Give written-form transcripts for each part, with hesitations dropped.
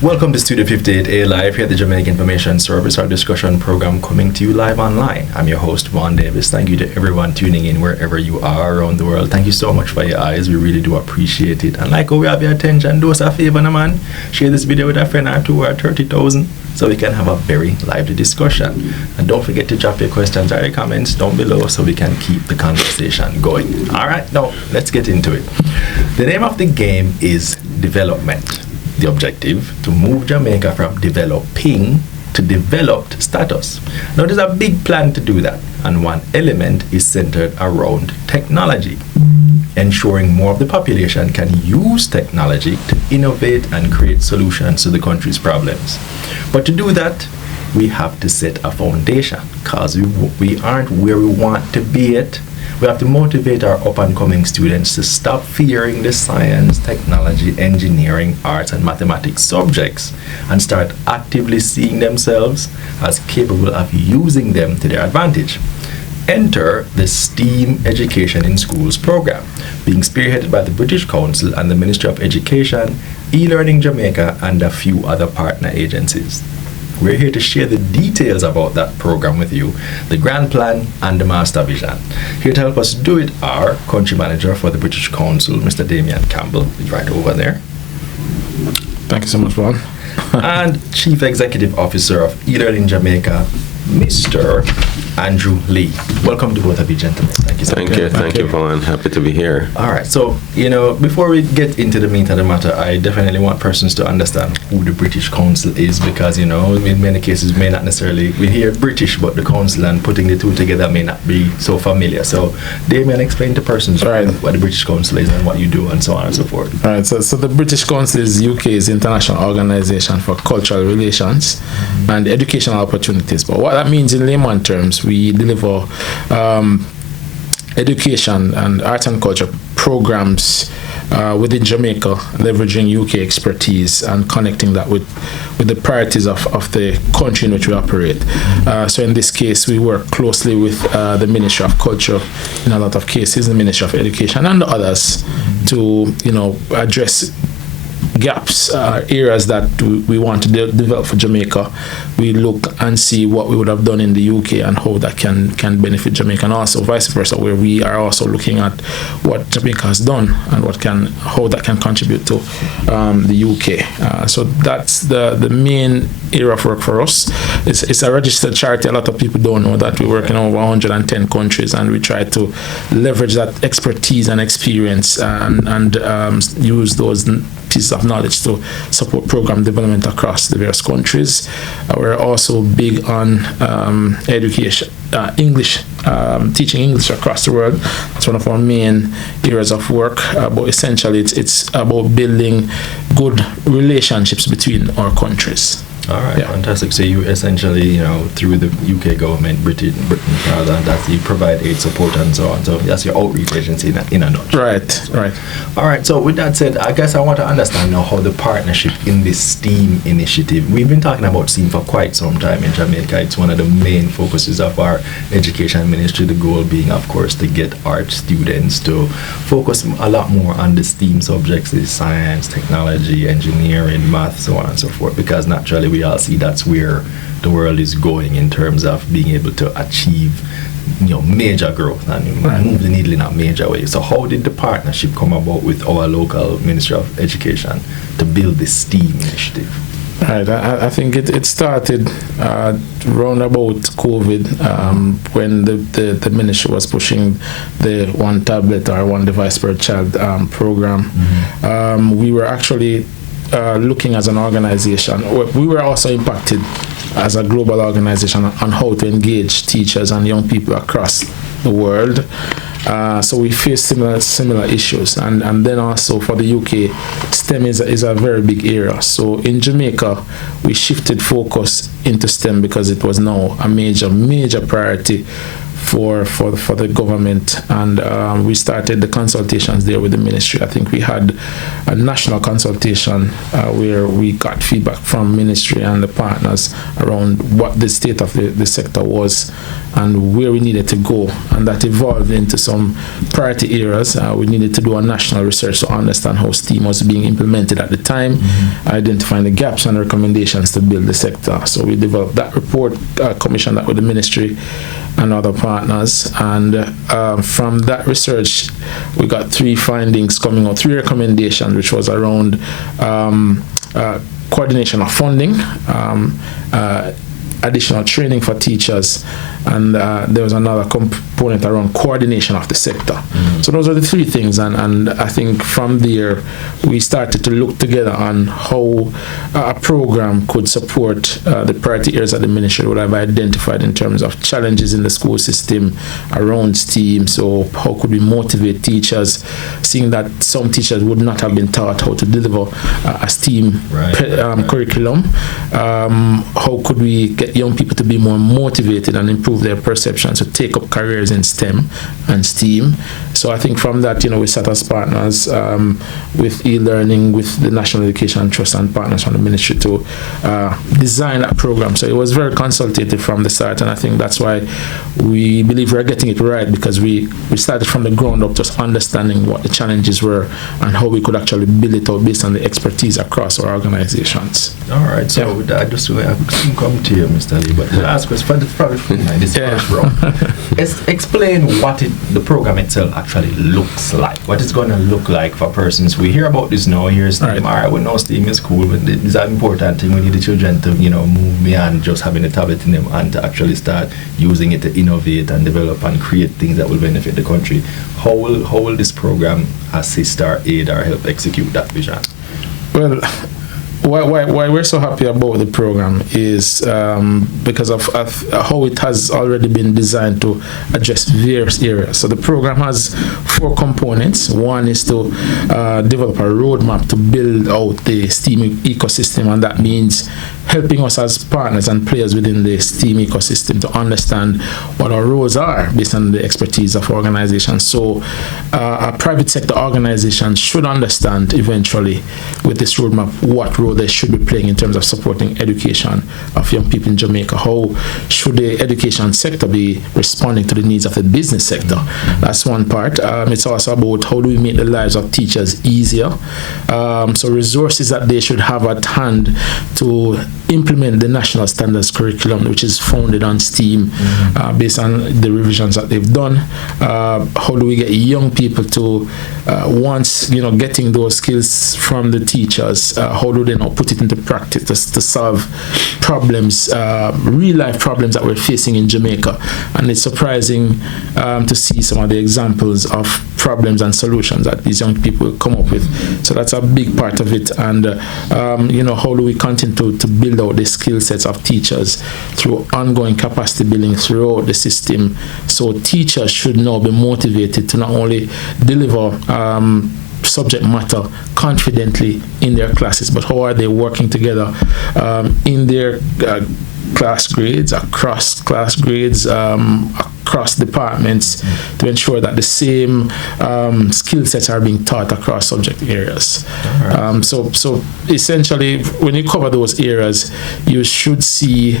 Welcome to Studio 58A Live here at the Jamaica Information Service, our discussion program coming to you live online. I'm your host, Vaughn Davis. Thank you to everyone tuning in wherever you are around the world. Thank you so much for your eyes. We really do appreciate it. And like how we have your attention, do us a favor, man. Share this video with a friend or two or 30,000 so we can have a very lively discussion. And don't forget to drop your questions or your comments down below so we can keep the conversation going. All right, now let's get into it. The name of the game is development. The objective, to move Jamaica from developing to developed status. Now there's a big plan to do that, and one element is centered around technology, ensuring more of the population can use technology to innovate and create solutions to the country's problems. But to do that, we have to set a foundation, because we aren't where we want to be yet. We have to motivate our up-and-coming students to stop fearing the science, technology, engineering, arts, and mathematics subjects and start actively seeing themselves as capable of using them to their advantage. Enter the STEAM Education in Schools program, being spearheaded by the British Council and the Ministry of Education, eLearning Jamaica, and a few other partner agencies. We're here to share the details about that program with you, the grand plan and the master vision. Here to help us do it are country manager for the British Council, Mr. Damion Campbell, right over there. Thank you so much, Ron. And Chief Executive Officer of eLearning Jamaica, Mr. Andrew Lee. Welcome to both of you, gentlemen. Thank you so much. Thank you, Vaughn. Happy to be here. All right, so, before we get into the meat of the matter, I definitely want persons to understand who the British Council is, because, in many cases, may not necessarily, we hear British, but the Council and putting the two together may not be so familiar. So, Damion, explain to persons what the British Council is and what you do and so on and so forth. All right, so the British Council is UK's international organization for cultural relations and educational opportunities. But what that means in layman terms, we deliver education and art and culture programs within Jamaica, leveraging UK expertise and connecting that with the priorities of the country in which we operate. So in this case, we work closely with the Ministry of Culture, in a lot of cases, the Ministry of Education and others to address gaps, areas that we want to develop for Jamaica. We look and see what we would have done in the UK and how that can benefit Jamaica, and also vice versa, where we are also looking at what Jamaica has done and how that can contribute to the UK. So that's the main area of work for us. It's a registered charity. A lot of people don't know that. We work in over 110 countries, and we try to leverage that expertise and experience and use those pieces of knowledge to support program development across the various countries. We're also big on education, English, teaching English across the world. That's one of our main areas of work. But essentially, it's about building good relationships between our countries. All right, fantastic. So you essentially, through the UK government, Britain rather, that you provide aid support and so on. So that's your outreach agency in a nutshell. Right. All right. So with that said, I guess I want to understand now how the partnership in this STEAM initiative. We've been talking about STEAM for quite some time in Jamaica. It's one of the main focuses of our education ministry. The goal being, of course, to get art students to focus a lot more on the STEAM subjects, the science, technology, engineering, math, so on and so forth, because naturally we all see that's where the world is going in terms of being able to achieve major growth and move the needle in a major way. So how did the partnership come about with our local Ministry of Education to build this STEAM initiative? Right, I think it started around about COVID, when the ministry was pushing the one tablet or one device per child program. We were actually looking as an organization. We were also impacted as a global organization on how to engage teachers and young people across the world. So we face similar issues, and then also for the UK, STEM is a very big area. So in Jamaica, we shifted focus into STEM because it was now a major priority for the government, and we started the consultations there with the ministry. I think we had a national consultation where we got feedback from ministry and the partners around what the state of the sector was and where we needed to go, and that evolved into some priority areas. We needed to do a national research to understand how STEAM was being implemented at the time, identifying the gaps and recommendations to build the sector. So we developed that report, commissioned that with the ministry and other partners, and from that research we got 3 findings coming out, 3 recommendations, which was around coordination of funding, additional training for teachers, and there was another component around coordination of the sector. So those are the 3 things, and I think from there we started to look together on how a program could support the priority areas that the ministry would have identified in terms of challenges in the school system around STEAM. So how could we motivate teachers, seeing that some teachers would not have been taught how to deliver a STEAM curriculum? How could we get young people to be more motivated and improve their perceptions to take up careers in STEM and STEAM? So I think from that, we sat as partners with e-learning, with the National Education Trust and partners from the ministry to design that program. So it was very consultative from the start, and I think that's why we believe we're getting it right, because we started from the ground up, just understanding what the challenges were and how we could actually build it out based on the expertise across our organizations. All right, so with that, just to come to you, Mr. Lee, but the last question, probably this first round. Explain what the program itself actually looks like. What it's going to look like for persons. We hear about this now. Here's STEAM. All right, we know STEAM is cool, but it's an important thing. We need the children to, move beyond just having a tablet in them and to actually start using it to innovate and develop and create things that will benefit the country. How will this program assist or aid or help execute that vision? Well, why we're so happy about the program is because of how it has already been designed to address various areas. So the program has 4 components. One is to develop a roadmap to build out the STEAM ecosystem, and that means helping us as partners and players within the STEAM ecosystem to understand what our roles are based on the expertise of organizations. So a private sector organization should understand eventually with this roadmap what role they should be playing in terms of supporting education of young people in Jamaica. How should the education sector be responding to the needs of the business sector? That's one part. It's also about how do we make the lives of teachers easier. So resources that they should have at hand to implement the national standards curriculum, which is founded on STEAM, based on the revisions that they've done. How do we get young people to, once getting those skills from the teachers, how do they now put it into practice to solve problems, real life problems that we're facing in Jamaica? And it's surprising to see some of the examples of problems and solutions that these young people come up with. So that's a big part of it. And how do we continue to build out the skill sets of teachers through ongoing capacity building throughout the system? So teachers should now be motivated to not only deliver subject matter confidently in their classes, but how are they working together in their class grades, across class grades, across departments, to ensure that the same skill sets are being taught across subject areas. Right. So essentially, when you cover those areas, you should see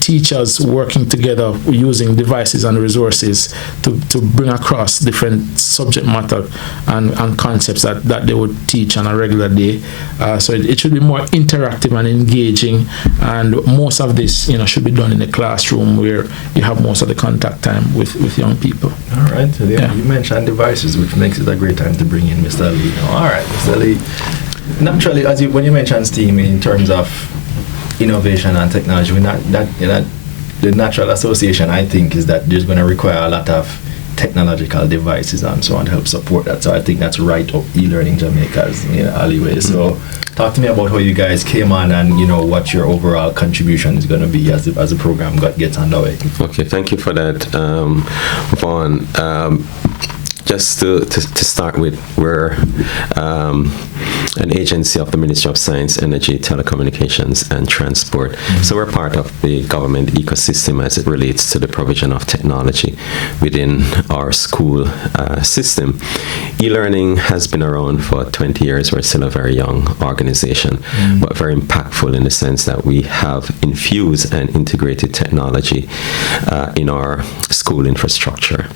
teachers working together using devices and resources to bring across different subject matter and concepts that they would teach on a regular day. So it should be more interactive and engaging, and most of this should be done in the classroom where you have most of the contact time with young people. All right, so you mentioned devices, which makes it a great time to bring in Mr. Lee. All right, Mr. Lee, naturally, when you mention STEAM in terms of innovation and technology, the natural association, I think, is that there's going to require a lot of technological devices and so on to help support that. So I think that's right up e-learning Jamaica's alleyway. So talk to me about how you guys came on and what your overall contribution is going to be as the program gets underway. Okay, thank you for that, Vaughn. Just to start with, we're an agency of the Ministry of Science, Energy, Telecommunications, and Transport. So we're part of the government ecosystem as it relates to the provision of technology within our school system. E-learning has been around for 20 years. We're still a very young organization, but very impactful in the sense that we have infused and integrated technology in our school infrastructure.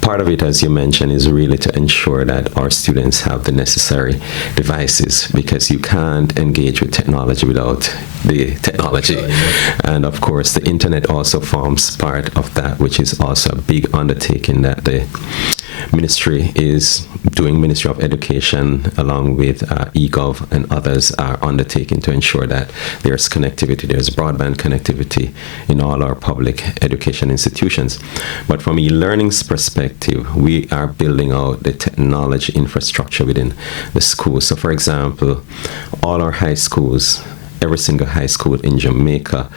Part of it, as you mentioned, is really to ensure that our students have the necessary devices, because you can't engage with technology without the technology. And of course, the internet also forms part of that, which is also a big undertaking that the ministry is doing. Ministry of Education along with eGov and others are undertaking to ensure that there's connectivity, there's broadband connectivity in all our public education institutions. But from a learning's perspective, we are building out the technology infrastructure within the schools. So for example, all our high schools, every single high school in Jamaica,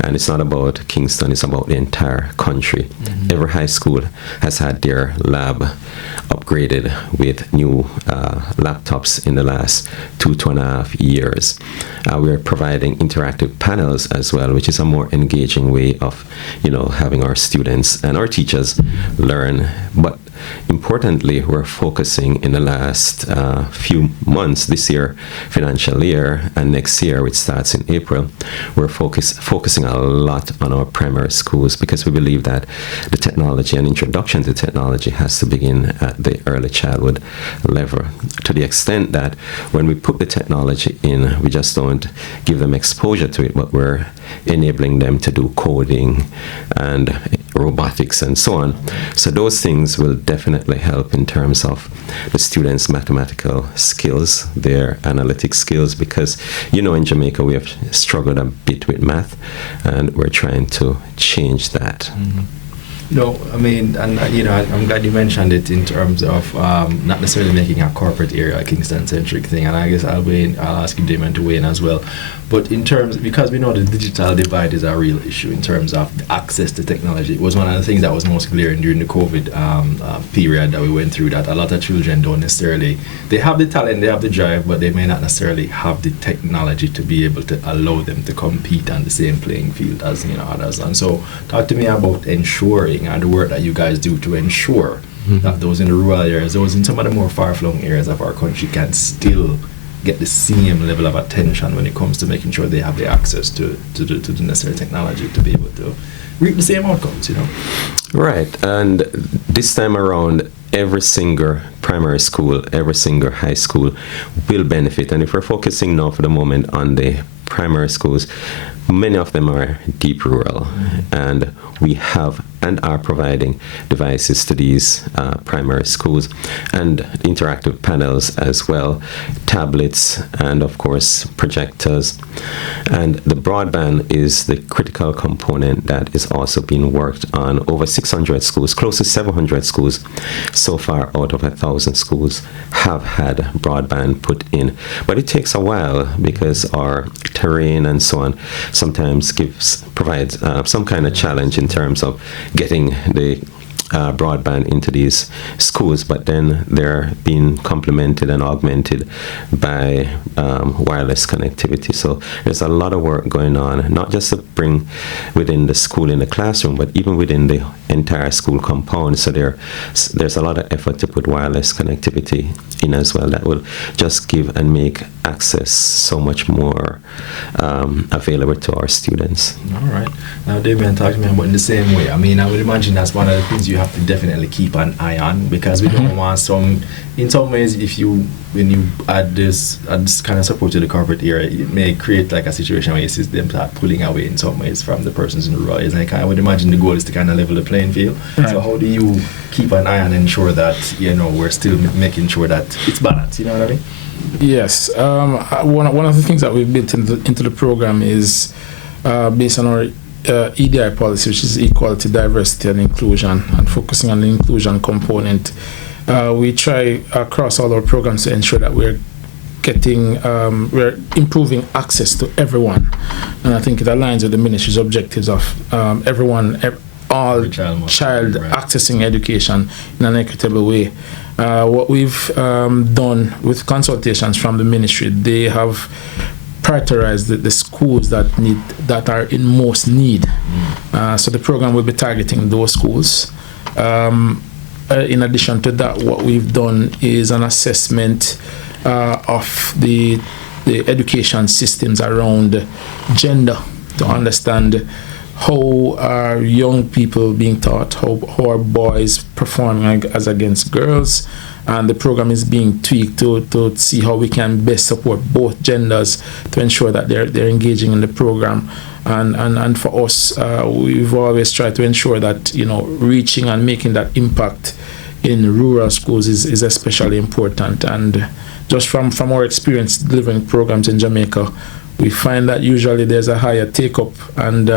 and it's not about Kingston, it's about the entire country. Every high school has had their lab upgraded with new laptops in the last 2.5 years. We're providing interactive panels as well, which is a more engaging way of, having our students and our teachers learn. But importantly, we're focusing in the last few months, this year, financial year, and next year, which starts in April, we're focusing a lot on our primary schools, because we believe that the technology and introduction to technology has to begin at the early childhood level, to the extent that when we put the technology in, we just don't give them exposure to it, but we're enabling them to do coding and robotics and so on. So those things will definitely help in terms of the students' mathematical skills, their analytic skills, because in Jamaica we have struggled a bit with math, and we're trying to change that. No, I mean, and I'm glad you mentioned it in terms of not necessarily making a corporate area Kingston-centric thing, and I guess I'll ask you, Damion, to weigh in as well. But in terms, because we know the digital divide is a real issue in terms of access to technology. It was one of the things that was most glaring during the COVID period that we went through, that a lot of children don't necessarily, they have the talent, they have the drive, but they may not necessarily have the technology to be able to allow them to compete on the same playing field as others. And so talk to me about ensuring, and the work that you guys do to ensure that those in the rural areas, those in some of the more far-flung areas of our country, can still get the same level of attention when it comes to making sure they have the access to the necessary technology to be able to reap the same outcomes, Right, and this time around, every single primary school, every single high school will benefit. And if we're focusing now for the moment on the primary schools, many of them are deep rural, and we have and are providing devices to these primary schools, and interactive panels as well, tablets, and of course projectors. And the broadband is the critical component that is also being worked on. Over 600 schools, close to 700 schools so far out of 1,000 schools have had broadband put in. But it takes a while, because our terrain and so on sometimes provides some kind of challenge in terms of getting the broadband into these schools, but then they're being complemented and augmented by wireless connectivity. So there's a lot of work going on, not just to bring within the school in the classroom, but even within the entire school compound. So there's a lot of effort to put wireless connectivity in as well. That will just give and make access so much more available to our students. All right. Now, Damion, talk to me about in the same way. I mean, I would imagine that's one of the things you have to definitely keep an eye on, because we don't want in some ways, when you add this kind of support to the corporate area, it may create like a situation where you see them start pulling away in some ways from the persons in the rural areas. I would imagine the goal is to kind of level the playing field. Right. So how do you keep an eye on and ensure that, we're still making sure that it's balanced, you know what I mean? Yes. One of the things that we've built into the program is based on our EDI policy, which is equality, diversity, and inclusion, and focusing on the inclusion component. We try across all our programs to ensure that we're improving access to everyone, and I think it aligns with the ministry's objectives of everyone, all Every child right. accessing education in an equitable way. What we've done with consultations from the ministry, they have prioritized the schools that are in most need. So the program will be targeting those schools. In addition to that, what we've done is an assessment of the education systems around gender to understand how are young people being taught, how are boys performing as against girls, and the program is being tweaked to see how we can best support both genders to ensure that they're engaging in the program. And for us, we've always tried to ensure that reaching and making that impact in rural schools is especially important. And just from our experience delivering programs in Jamaica, we find that usually there's a higher take-up and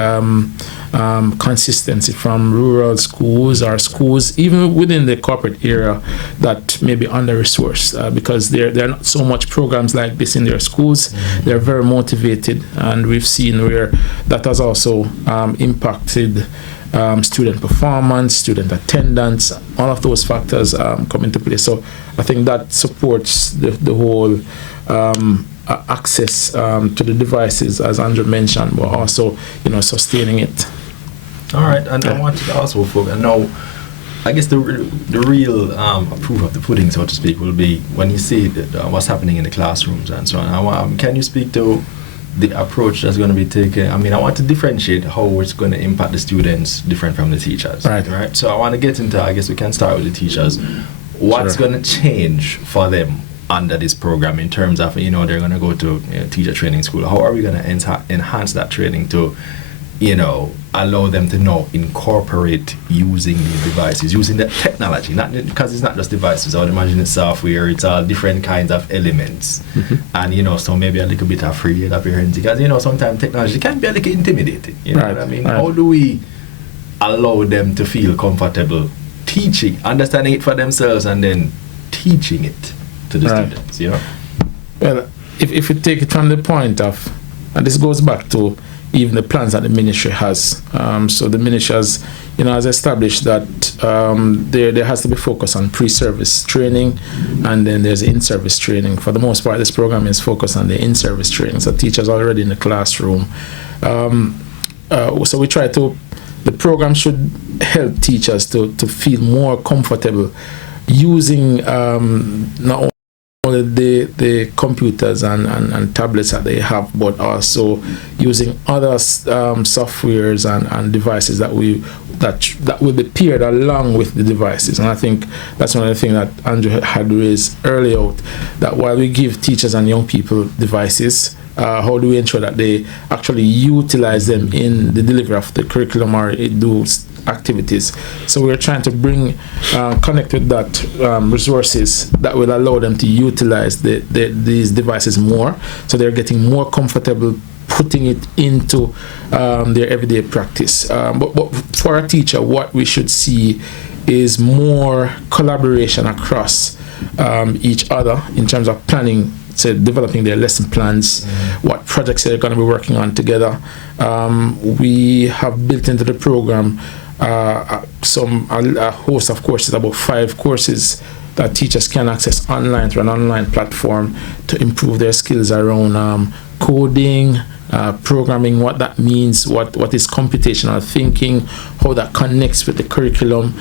consistency from rural schools or schools even within the corporate area that may be under-resourced because there are not so much programs like this in their schools. They're very motivated, and we've seen where that has also impacted student performance, student attendance, all of those factors come into play. So I think that supports the whole access to the devices, as Andrew mentioned, but also sustaining it. All right, and I wanted to also focus. Now, I guess the real proof of the pudding, so to speak, will be when you see what's happening in the classrooms and so on. Can you speak to the approach that's going to be taken? I mean, I want to differentiate how it's going to impact the students different from the teachers. Right. So I want to get into, I guess we can start with the teachers. What's going to change for them under this program in terms of, they're going to go to teacher training school? How are we going to enhance that training to, allow them to now incorporate using these devices, using the technology, not because it's not just devices. I would imagine it's software, it's all different kinds of elements. And, so maybe a little bit afraid of parents because, sometimes technology can be a little intimidating. You know what I mean? Right. How do we allow them to feel comfortable teaching, understanding it for themselves and then teaching it to the students, Well, if you take it from the point of, and this goes back to even the plans that the ministry has. So the ministry has established that there has to be focus on pre-service training, and then there's in-service training. For the most part, this program is focused on the in-service training. So teachers are already in the classroom. So we try to, the program should help teachers to feel more comfortable using not only the computers and tablets that they have, but also using other softwares and devices that will be paired along with the devices. And I think that's one of the things that Andrew had raised earlier, that while we give teachers and young people devices, how do we ensure that they actually utilize them in the delivery of the curriculum or those activities? So we're trying to connect with that resources that will allow them to utilize these devices more, so they're getting more comfortable putting it into their everyday practice. But for a teacher, what we should see is more collaboration across each other in terms of planning, say developing their lesson plans, what projects they're going to be working on together. We have built into the program a host of courses, about 5 courses that teachers can access online through an online platform to improve their skills around coding, programming, what that means, what is computational thinking, how that connects with the curriculum.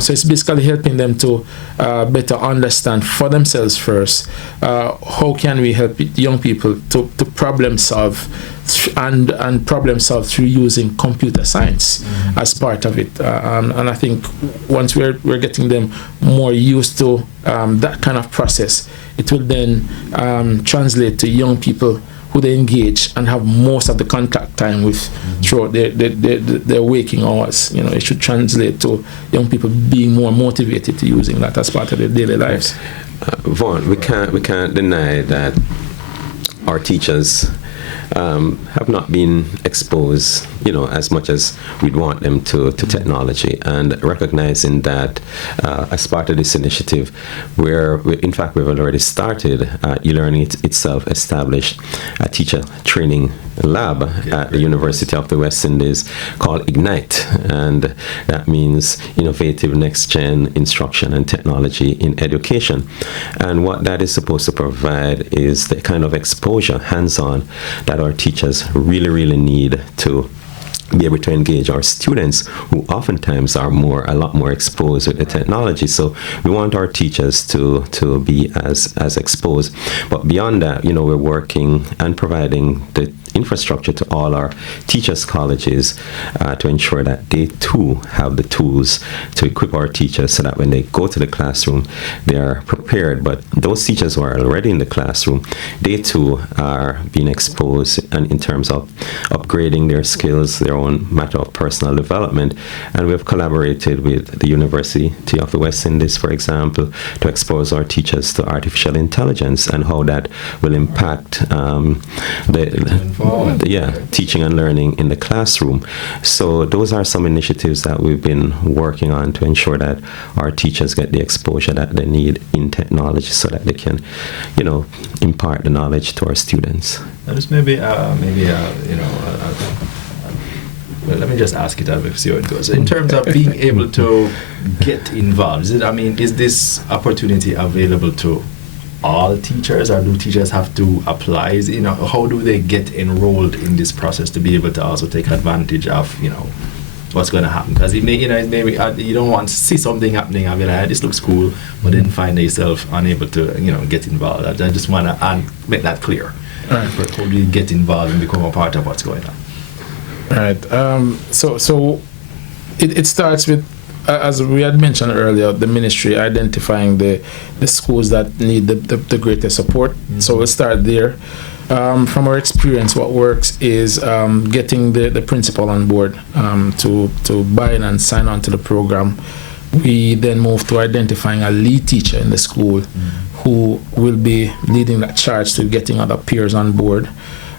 So it's basically helping them to better understand for themselves first, how can we help young people to problem solve and problem solve through using computer science as part of it. And I think once we're getting them more used to that kind of process, it will then translate to young people who they engage and have most of the contact time with throughout their waking hours. It should translate to young people being more motivated to using that as part of their daily lives. Vaughn, we can't deny that our teachers have not been exposed, as much as we'd want them to technology, and recognizing that as part of this initiative, in fact, we've already started e-learning itself established a teacher training lab at the University of the West Indies called Ignite, and that means innovative next-gen instruction and technology in education. And what that is supposed to provide is the kind of exposure, hands-on, that our teachers really, really need to be able to engage our students, who oftentimes are a lot more exposed with the technology. So we want our teachers to be as exposed. But beyond that, we're working and providing the infrastructure to all our teachers' colleges to ensure that they too have the tools to equip our teachers so that when they go to the classroom, they are prepared. But those teachers who are already in the classroom, they too are being exposed, and in terms of upgrading their skills, their own matter of personal development. And we've collaborated with the University of the West Indies, for example, to expose our teachers to artificial intelligence and how that will impact teaching and learning in the classroom. So those are some initiatives that we've been working on to ensure that our teachers get the exposure that they need in technology so that they can, impart the knowledge to our students. There's well, let me just ask it out and see how it goes. In terms of being able to get involved, is this opportunity available to all teachers, or do teachers have to apply? How do they get enrolled in this process to be able to also take advantage of, what's going to happen? Because maybe you don't want to see something happening and be like, this looks cool, but then find yourself unable to, get involved. I just want to make that clear. All right. How do you get involved and become a part of what's going on? Right. So it starts with, as we had mentioned earlier, the ministry identifying the schools that need the greatest support. Mm-hmm. So we'll start there. From our experience, what works is getting the principal on board to buy in and sign on to the program. We then move to identifying a lead teacher in the school who will be leading that charge to getting other peers on board.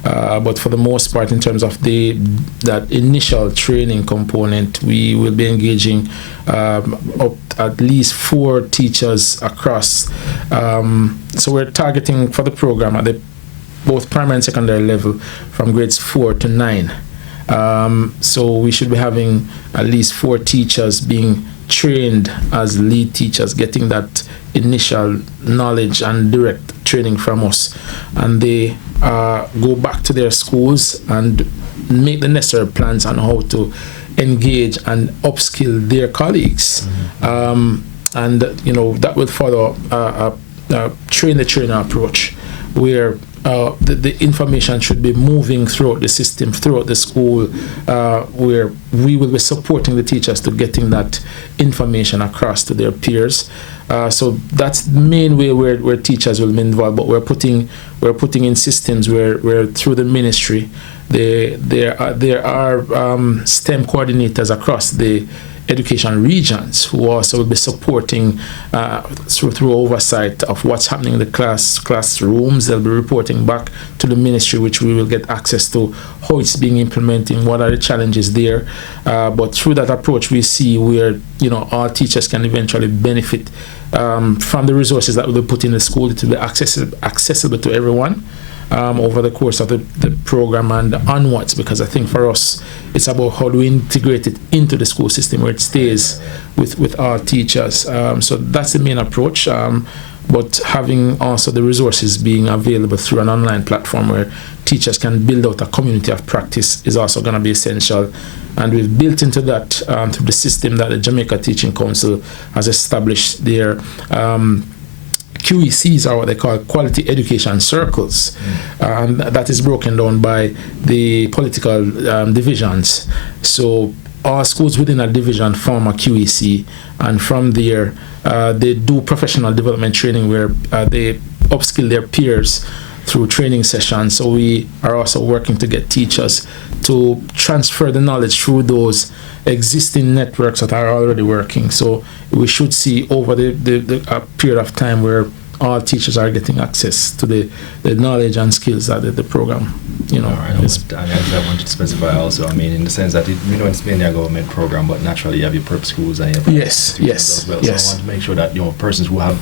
But for the most part, in terms of that initial training component, we will be engaging up at least 4 teachers across. So we're targeting for the program at both primary and secondary level from grades 4 to 9. So we should be having at least 4 teachers being trained as lead teachers, getting that initial knowledge and direct training from us, and they go back to their schools and make the necessary plans on how to engage and upskill their colleagues. And that will follow a train-the-trainer approach, where the information should be moving throughout the system, throughout the school, where we will be supporting the teachers to getting that information across to their peers. So that's the main way where teachers will be involved. But we're putting in systems where through the ministry, there are STEM coordinators across the education regions who also will be supporting through oversight of what's happening in the classrooms. They'll be reporting back to the ministry, which we will get access to how it's being implemented, what are the challenges there. But through that approach, we see where our teachers can eventually benefit from the resources that will be put in the school. It will be accessible to everyone over the course of the program and onwards, because I think for us it's about how do we integrate it into the school system where it stays with our teachers. So that's the main approach, but having also the resources being available through an online platform where teachers can build out a community of practice is also going to be essential. And we've built into that through the system that the Jamaica Teaching Council has established there. QECs are what they call quality education circles, and that is broken down by the political divisions. So all schools within a division form a QEC, and from there they do professional development training where they upskill their peers through training sessions. So we are also working to get teachers to transfer the knowledge through those existing networks that are already working. So we should see over the period of time where all teachers are getting access to the knowledge and skills that the program, All right. I want to specify also, I mean, in the sense that it's mainly a government program, but naturally you have your prep schools and your private institutions as well. So I want to make sure that, persons who have,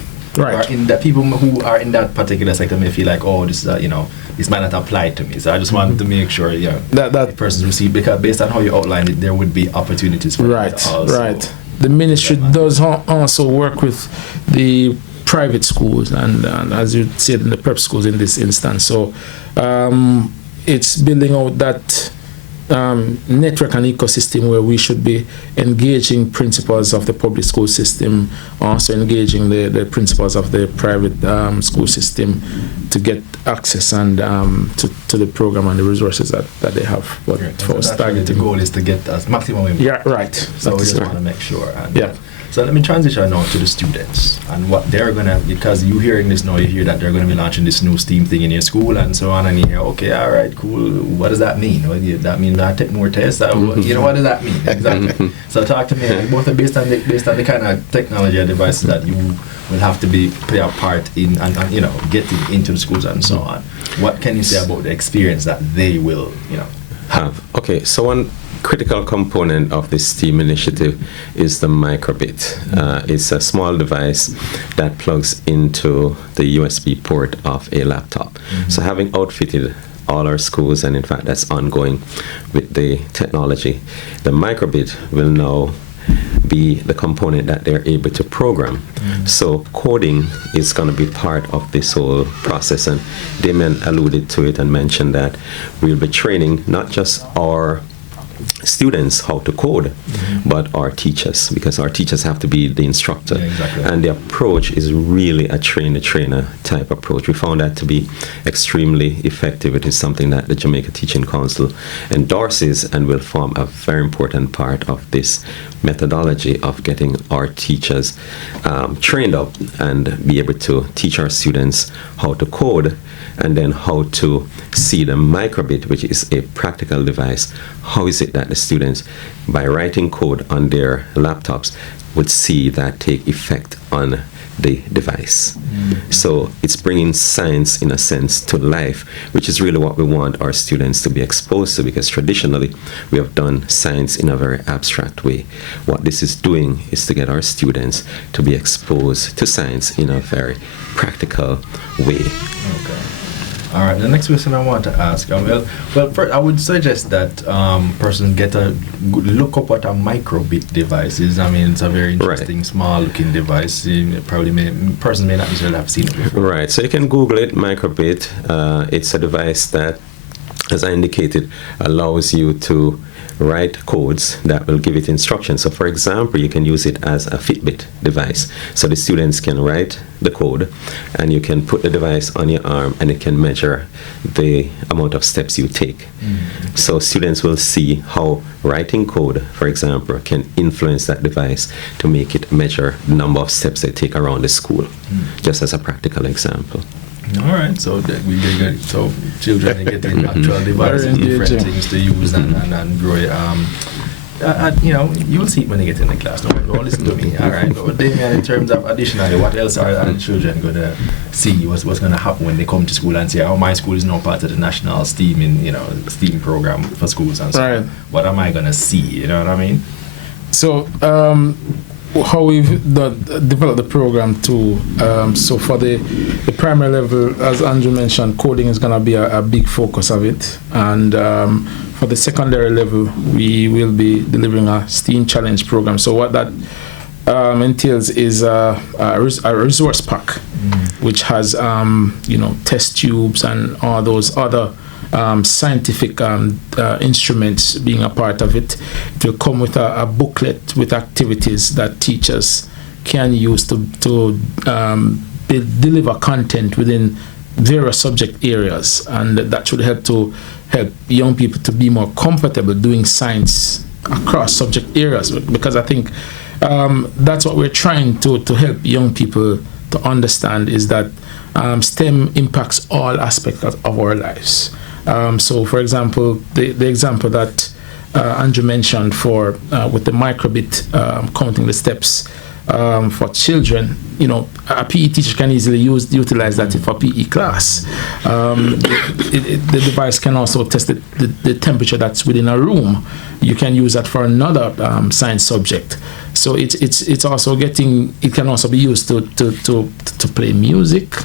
people who are in that particular sector may feel like, oh, this is, this might not apply to me. So I just wanted to make sure, that persons receive, because based on how you outlined it, there would be opportunities for that also. Right. The ministry does also work with the private schools and as you said, in the prep schools in this instance. So it's building out that network and ecosystem where we should be engaging principals of the public school system, also engaging the principals of the private school system to get access and to the program and the resources that they have. But for us, the goal is to get as maximum impact. Yeah, right. So we just want to make sure. And so let me transition now to the students and what they're gonna, because you hearing this now, you hear that they're gonna be launching this new STEAM thing in your school and so on, and you hear, okay, all right, cool. What does that mean? Well, that means I take more tests. What does that mean exactly? So talk to me, both based on the kind of technology and devices that you will have to play a part in and getting into the schools and so on. What can you say about the experience that they will have? Okay, so one critical component of this STEAM initiative is the microbit. It's a small device that plugs into the USB port of a laptop. So having outfitted all our schools, and in fact that's ongoing with the technology, the microbit will now be the component that they're able to program. So coding is going to be part of this whole process, and Damion alluded to it and mentioned that we'll be training not just our students how to code, but our teachers, because our teachers have to be the instructor. And the approach is really a train-the-trainer type approach. We found that to be extremely effective. It is something that the Jamaica Teaching Council endorses and will form a very important part of this methodology of getting our teachers trained up and be able to teach our students how to code, and then how to see the microbit, which is a practical device. How is it that the students, by writing code on their laptops, would see that take effect on the device? So it's bringing science, in a sense, to life, which is really what we want our students to be exposed to, because traditionally we have done science in a very abstract way. What this is doing is to get our students to be exposed to science in a very practical way. Okay. All right. The next question I want to ask, first, I would suggest that person look up what a microbit device is. I mean, it's a very interesting, small-looking device. Person may not necessarily have seen it before. Right. So you can Google it, microbit. It's a device that, as I indicated, allows you to write codes that will give it instructions. So for example, you can use it as a Fitbit device. So the students can write the code and you can put the device on your arm and it can measure the amount of steps you take. So students will see how writing code, for example, can influence that device to make it measure the number of steps they take around the school, just as a practical example. All right, so we get good. So children get the actual devices, different things to use and grow. You'll see it when they get in the class. Don't listen to me. All right, but Damion, in terms of additionally, what else are the children going to see? What's going to happen when they come to school and say, "Oh, my school is now part of the national STEAM program for schools and so on." What am I going to see? You know what I mean? So. How we've developed the program too. So for the primary level, as Andrew mentioned, coding is going to be a big focus of it. And for the secondary level, we will be delivering a STEAM challenge program. So what that entails is a resource pack, which has test tubes and all those other scientific instruments being a part of it. It will come with a booklet with activities that teachers can use to deliver content within various subject areas, and that should help young people to be more comfortable doing science across subject areas, because I think that's what we're trying to help young people to understand, is that STEM impacts all aspects of our lives. So, for example, the example that Andrew mentioned with the microbit counting the steps, for children, a PE teacher can easily utilize that for PE class. The device can also test the temperature that's within a room. You can use that for another science subject. So it's also it can also be used to play music,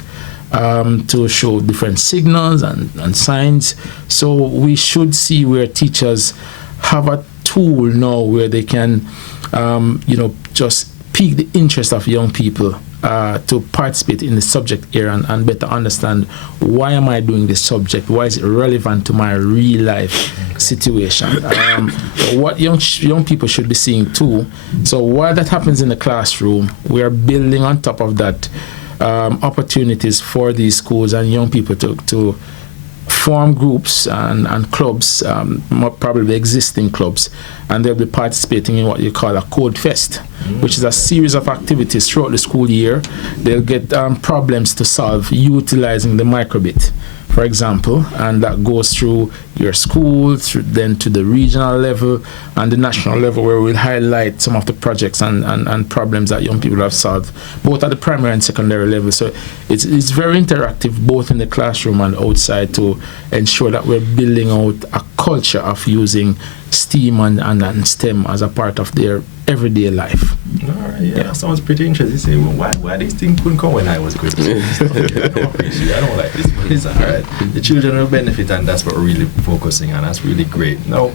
to show different signals and signs. So we should see where teachers have a tool now where they can, just pique the interest of young people to participate in the subject area and better understand, why am I doing this subject? Why is it relevant to my real life situation? What young people should be seeing too. So while that happens in the classroom, we are building on top of that opportunities for these schools and young people to form groups and clubs, more probably existing clubs, and they'll be participating in what you call a Code Fest, which is a series of activities throughout the school year. They'll get problems to solve utilizing the microbit, for example, and that goes through your school, then to the regional level and the national level, where we'll highlight some of the projects and problems that young people have solved, both at the primary and secondary level. So it's very interactive, both in the classroom and outside, to ensure that we're building out a culture of using STEAM and STEM as a part of their everyday life. All right, yeah, sounds pretty interesting. You say, well, why these things couldn't come when I was growing up? I don't like this, but it's all right. The children will benefit, and that's what we're really focusing on. That's really great. Now,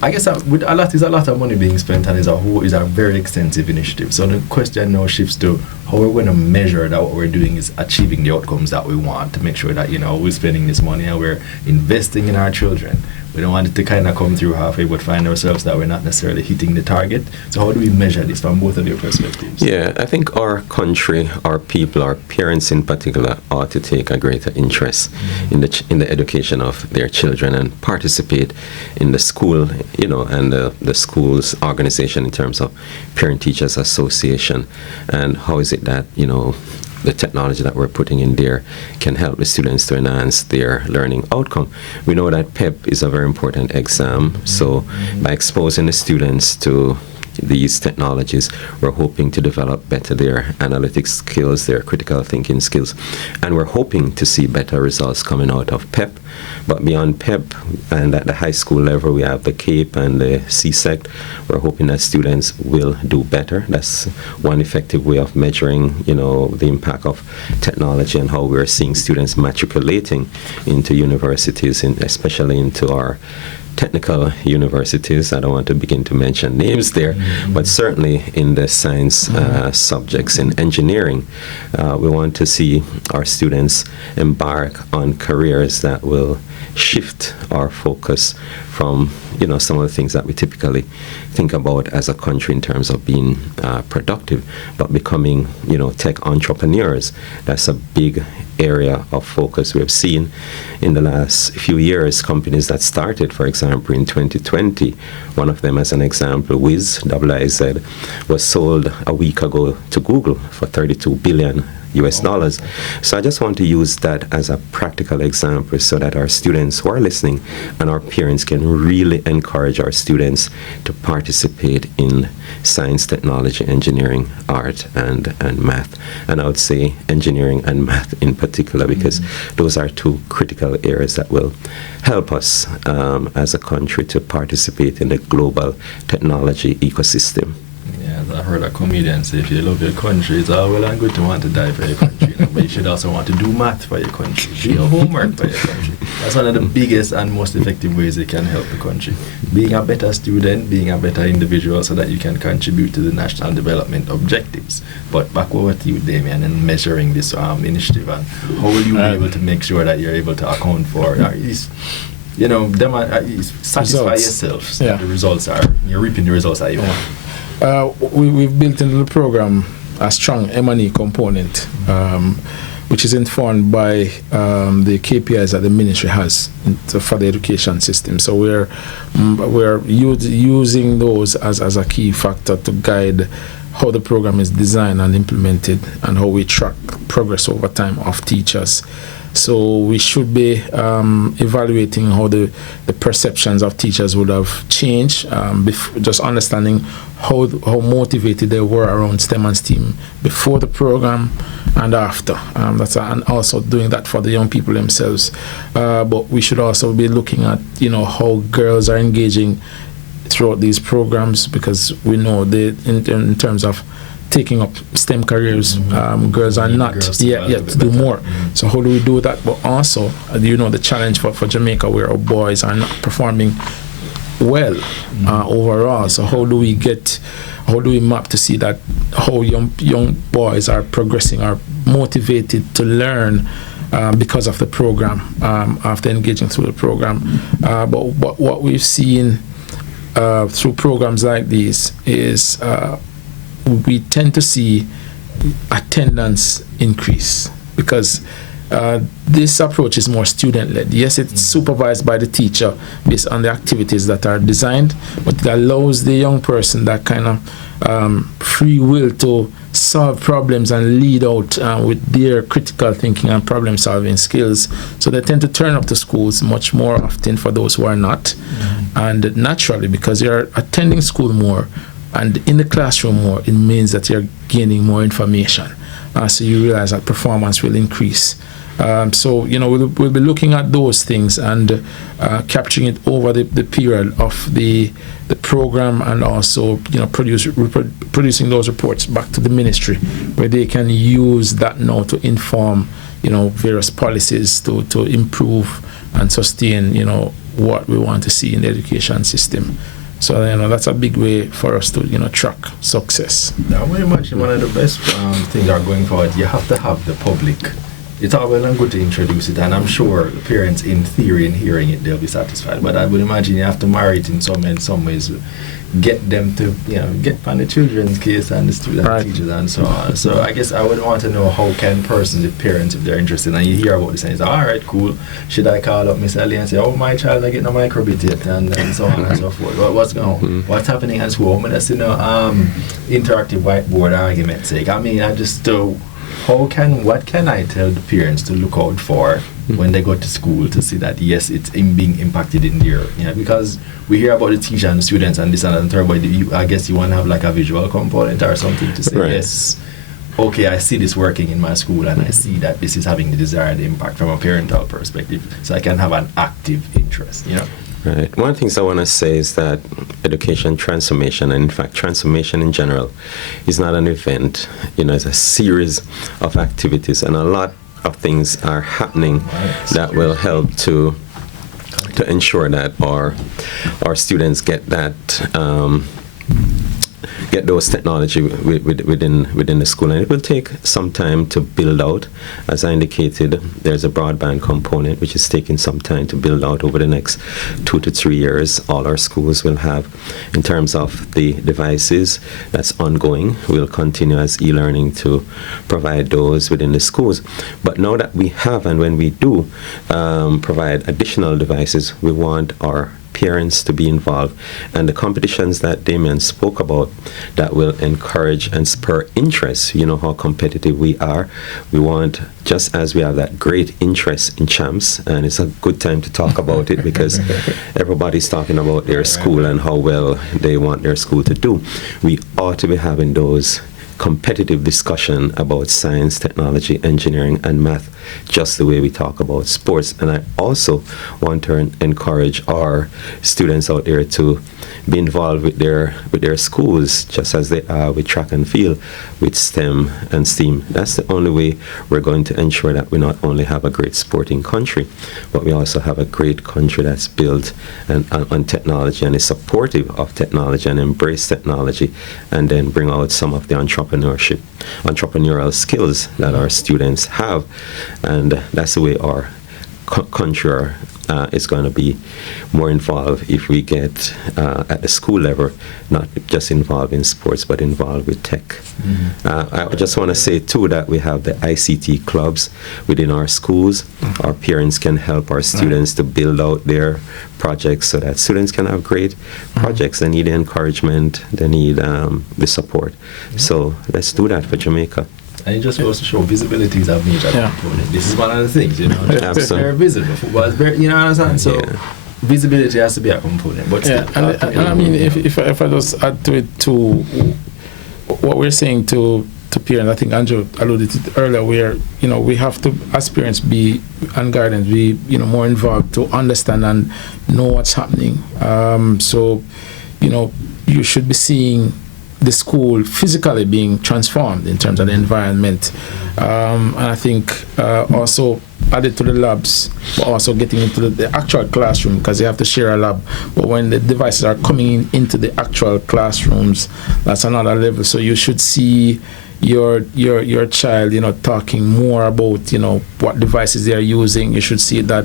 I guess with a lot of money being spent, and is a very extensive initiative. So the question now shifts to how we're going to measure that what we're doing is achieving the outcomes that we want, to make sure that we're spending this money and we're investing in our children. We don't want it to kind of come through halfway, but find ourselves that we're not necessarily hitting the target. So how do we measure this from both of your perspectives? Yeah, I think our country, our people, our parents in particular, ought to take a greater interest in the education of their children and participate in the school, and the school's organization in terms of Parent Teachers Association. And how is it that, the technology that we're putting in there can help the students to enhance their learning outcome. We know that PEP is a very important exam, so by exposing the students to these technologies, we're hoping to develop better their analytics skills, their critical thinking skills, and we're hoping to see better results coming out of PEP. But beyond PEP, and at the high school level, we have the CAPE and the CSEC. We're hoping that students will do better. That's one effective way of measuring, the impact of technology and how we're seeing students matriculating into universities, especially into our technical universities. I don't want to begin to mention names there, but certainly in the science subjects. In engineering, we want to see our students embark on careers that will shift our focus from some of the things that we typically think about as a country in terms of being productive, but becoming tech entrepreneurs. That's a big area of focus. We have seen in the last few years companies that started, for example, in 2020. One of them, as an example, Wiz, WIZ, was sold a week ago to Google for $32 billion. So I just want to use that as a practical example so that our students who are listening and our parents can really encourage our students to participate in science, technology, engineering, art, and math. And I would say engineering and math in particular, because those are two critical areas that will help us as a country to participate in the global technology ecosystem. I heard a comedian say, if you love your country, it's all well and good to want to die for your country, but you should also want to do math for your country, do your homework for your country. That's one of the biggest and most effective ways it can help the country. Being a better student, being a better individual, so that you can contribute to the national development objectives. But back over to you, Damion, and measuring this initiative, and how will you be able to make sure that you're able to account for satisfy yourself, so the results you're reaping the results that you want. We've built into the program a strong M&E component, which is informed by the KPIs that the ministry has for the education system. So we're using those as a key factor to guide how the program is designed and implemented, and how we track progress over time of teachers So we should be evaluating how the perceptions of teachers would have changed, just understanding how motivated they were around STEM and STEAM before the program and after. And also doing that for the young people themselves. But we should also be looking at, how girls are engaging throughout these programs, because we know in terms of taking up STEM careers, girls are not yet to do more. So how do we do that? But also, the challenge for Jamaica, where our boys are not performing well overall. So how do we map to see that how young boys are progressing, are motivated to learn because of the program, after engaging through the program. But what we've seen through programs like these is we tend to see attendance increase, because this approach is more student-led. Yes, it's supervised by the teacher based on the activities that are designed, but it allows the young person that kind of free will to solve problems and lead out with their critical thinking and problem-solving skills. So they tend to turn up to schools much more often for those who are not. And naturally, because you're attending school more and in the classroom more, it means that you're gaining more information. So you realize that performance will increase. So we'll be looking at those things and capturing it over the period of the program, and also producing those reports back to the ministry, where they can use that now to inform various policies to improve and sustain what we want to see in the education system. So that's a big way for us to track success. Now, very much one of the best things are going forward. You have to have the public. It's all well and good to introduce it, and I'm sure the parents, in theory, in hearing it, they'll be satisfied. But I would imagine you have to marry it in some ways, get them to get on the children's case and the student teachers and so on. So I guess I would want to know, how can the parents, if they're interested, and you hear about this and you say, all right, cool, should I call up Miss Ellie and say, oh, my child, I get no microbit yet, and so on and so forth. What's happening at school? I'm just interactive whiteboard argument sake. I mean, I just what can I tell the parents to look out for when they go to school to see that, yes, it's being impacted in their, because we hear about the teacher and the students and this and that, but I guess you want to have like a visual component or something to say, yes, okay, I see this working in my school, and I see that this is having the desired impact from a parental perspective, so I can have an active interest, Right. One of the things I want to say is that education transformation, and in fact transformation in general, is not an event. It's a series of activities, and a lot of things are happening that will help to ensure that our students get that get those technology within the school, and it will take some time to build out. As I indicated, there's a broadband component which is taking some time to build out over the next 2 to 3 years. All our schools will have. In terms of the devices, that's ongoing. We'll continue as e-learning to provide those within the schools. But now that we have, and when we do provide additional devices, we want our parents to be involved, and the competitions that Damion spoke about that will encourage and spur interest. How competitive we are. We want, just as we have that great interest in champs, and it's a good time to talk about it because everybody's talking about their school and how well they want their school to do. We ought to be having those competitive discussion about science, technology, engineering, and math, just the way we talk about sports. And I also want to encourage our students out there to be involved with their schools, just as they are with track and field, with STEM and STEAM. That's the only way we're going to ensure that we not only have a great sporting country, but we also have a great country that's built on technology and is supportive of technology and embrace technology, and then bring out some of the entrepreneurial skills that our students have. And that's the way our country is going to be more involved if we get at the school level, not just involved in sports, but involved with tech. I just want to say too that we have the ICT clubs within our schools. Our parents can help our students to build out their projects so that students can have great projects. They need encouragement, they need the support. So let's do that for Jamaica. And it just goes to show visibility is a major component. This is one of the things, you know. It's very visible. Football is very, you know what I'm saying? So visibility has to be a component. But still, and I mean, if I just add to it to what we're saying to parents, I think Andrew alluded to it earlier, where, you know, we have to, as parents, be, and guardians, be, you know, more involved to understand and know what's happening. So, you know, you should be seeing the school physically being transformed in terms of the environment. And I think also added to the labs, but also getting into the actual classroom, because you have to share a lab. But when the devices are coming into the actual classrooms, that's another level. So you should see your child, you know, talking more about, you know, what devices they are using. You should see that,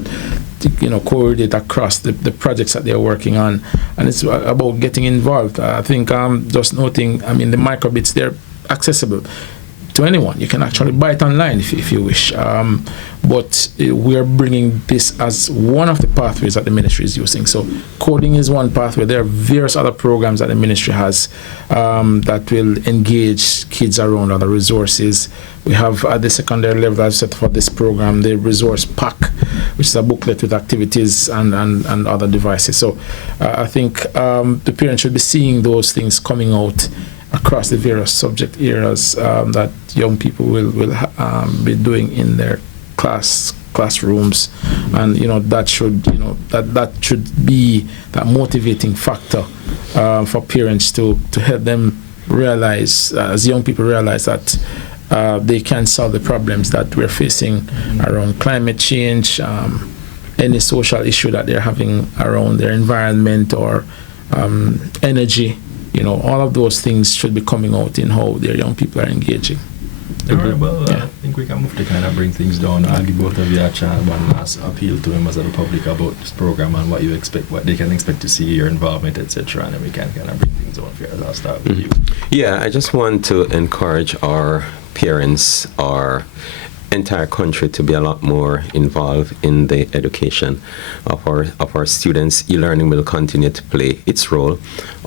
you know, coordinate across the projects that they're working on, and it's about getting involved. I think just noting, I mean, the microbits, they're accessible to anyone. You can actually buy it online if you wish. But we're bringing this as one of the pathways that the ministry is using. So coding is one pathway. There are various other programs that the ministry has that will engage kids around other resources. We have at the secondary level, I've set for this program, the resource pack, which is a booklet with activities and other devices. So I think the parents should be seeing those things coming out across the various subject areas that young people will be doing in their classrooms, and, you know, that should, you know, that should be that motivating factor for parents to help them realize, as young people realize, that they can solve the problems that we're facing around climate change, any social issue that they're having around their environment or energy. You know, all of those things should be coming out in how their young people are engaging. All right, well, I think we can move to kind of bring things down. I'll give both of you a chance, one last appeal to members of the public about this program and what you expect, what they can expect to see, your involvement, etc., and then we can kind of bring things on here. I'll start with you. Yeah, I just want to encourage our parents, our entire country, to be a lot more involved in the education of our students. E-learning will continue to play its role.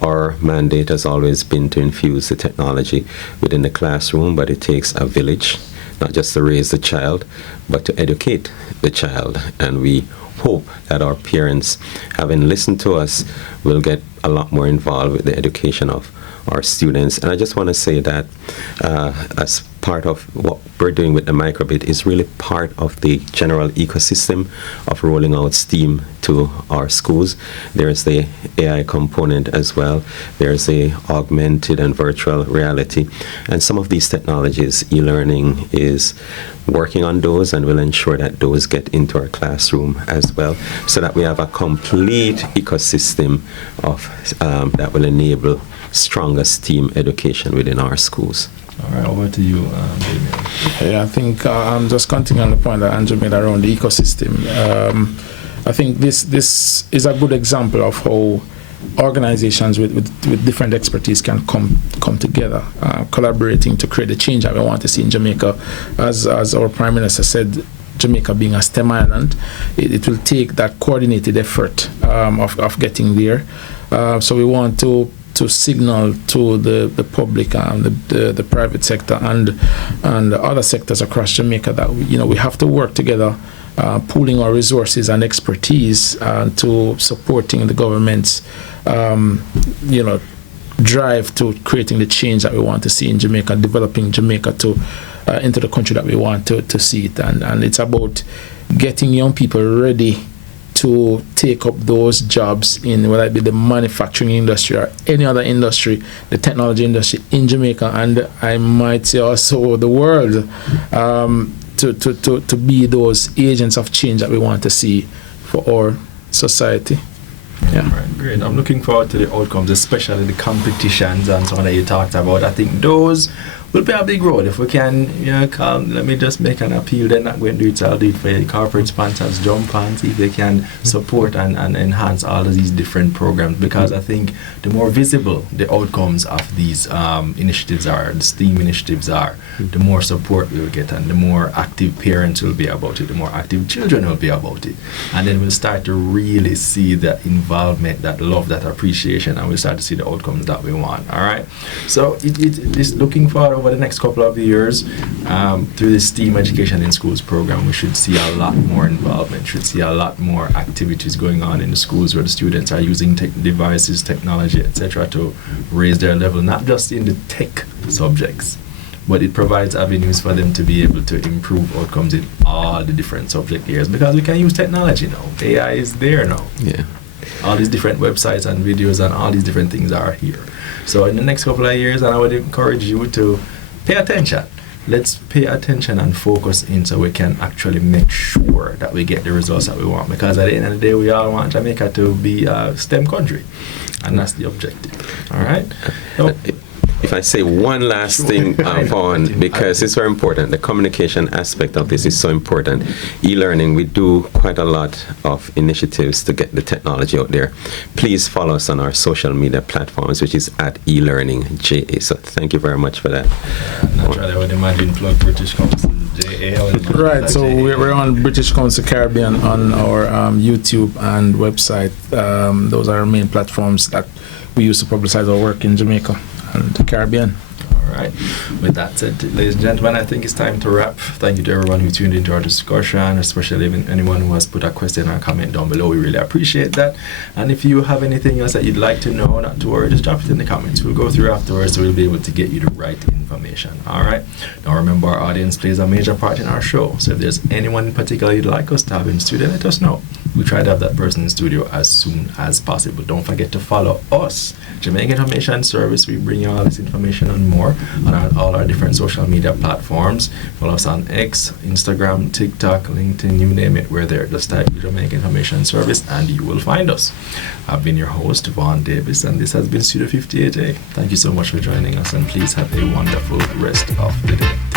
Our mandate has always been to infuse the technology within the classroom, but it takes a village, not just to raise the child, but to educate the child. And we hope that our parents, having listened to us, will get a lot more involved with the education of our students. And I just want to say that as part of what we're doing with the microbit is really part of the general ecosystem of rolling out STEAM to our schools. There's the AI component as well. There's the augmented and virtual reality. And some of these technologies, e-learning is working on those, and will ensure that those get into our classroom as well, so that we have a complete ecosystem of that will enable stronger STEAM education within our schools. All right, over to you, Damion. Yeah, I think I'm just continuing on the point that Andrew made around the ecosystem. I think this is a good example of how organizations with different expertise can come together, collaborating to create the change that we want to see in Jamaica. As our Prime Minister said, Jamaica being a STEM island, it will take that coordinated effort of getting there. So we want to signal to the public and the private sector and other sectors across Jamaica that, you know, we have to work together, pooling our resources and expertise to supporting the government's you know, drive to creating the change that we want to see in Jamaica, developing Jamaica to into the country that we want to see it. And it's about getting young people ready to take up those jobs in, whether it be the manufacturing industry or any other industry, the technology industry in Jamaica, and I might say also the world, to be those agents of change that we want to see for our society. Yeah. Right, great. I'm looking forward to the outcomes, especially the competitions and so on that you talked about. I think those will play a big role. If we can, you know, let me just make an appeal. They're not going to do it, so I'll do it for the corporate sponsors, jump on, see if they can support and enhance all of these different programs, because I think the more visible the outcomes of these initiatives are, the STEAM initiatives are, the more support we will get, and the more active parents will be about it, the more active children will be about it. And then we'll start to really see that involvement, that love, that appreciation, and we'll start to see the outcomes that we want. All right? So it's looking forward over the next couple of years, through the STEAM Education in Schools program, we should see a lot more involvement, should see a lot more activities going on in the schools where the students are using devices, technology, etc. to raise their level, not just in the tech subjects, but it provides avenues for them to be able to improve outcomes in all the different subject areas, because we can use technology now. AI is there now. Yeah. All these different websites and videos and all these different things are here. So in the next couple of years, and I would encourage you to pay attention. Let's pay attention and focus in so we can actually make sure that we get the results that we want. Because at the end of the day, we all want Jamaica to be a STEM country. And that's the objective. All right? So, if I say one last thing, Vaughn, because it's very important, the communication aspect of this is so important. E-learning, we do quite a lot of initiatives to get the technology out there. Please follow us on our social media platforms, which is at eLearningJA. So thank you very much for that. Naturally, I would imagine plug British Council JA. Right, so we're on British Council Caribbean on our YouTube and website. Those are our main platforms that we use to publicize our work in Jamaica and the Caribbean. All right. With that said, ladies and gentlemen, I think it's time to wrap. Thank you to everyone who tuned into our discussion, especially anyone who has put a question or a comment down below. We really appreciate that. And if you have anything else that you'd like to know, not to worry, just drop it in the comments. We'll go through afterwards, so we'll be able to get you the right information. All right. Now remember, our audience plays a major part in our show. So if there's anyone in particular you'd like us to have in studio, let us know. We try to have that person in studio as soon as possible. Don't forget to follow us, Jamaica Information Service. We bring you all this information and more on all our different social media platforms. Follow us on X, Instagram, TikTok, LinkedIn, you name it. We're there. Just type Jamaica Information Service and you will find us. I've been your host, Vaughn Davis, and this has been Studio 58A. Thank you so much for joining us, and please have a wonderful rest of the day.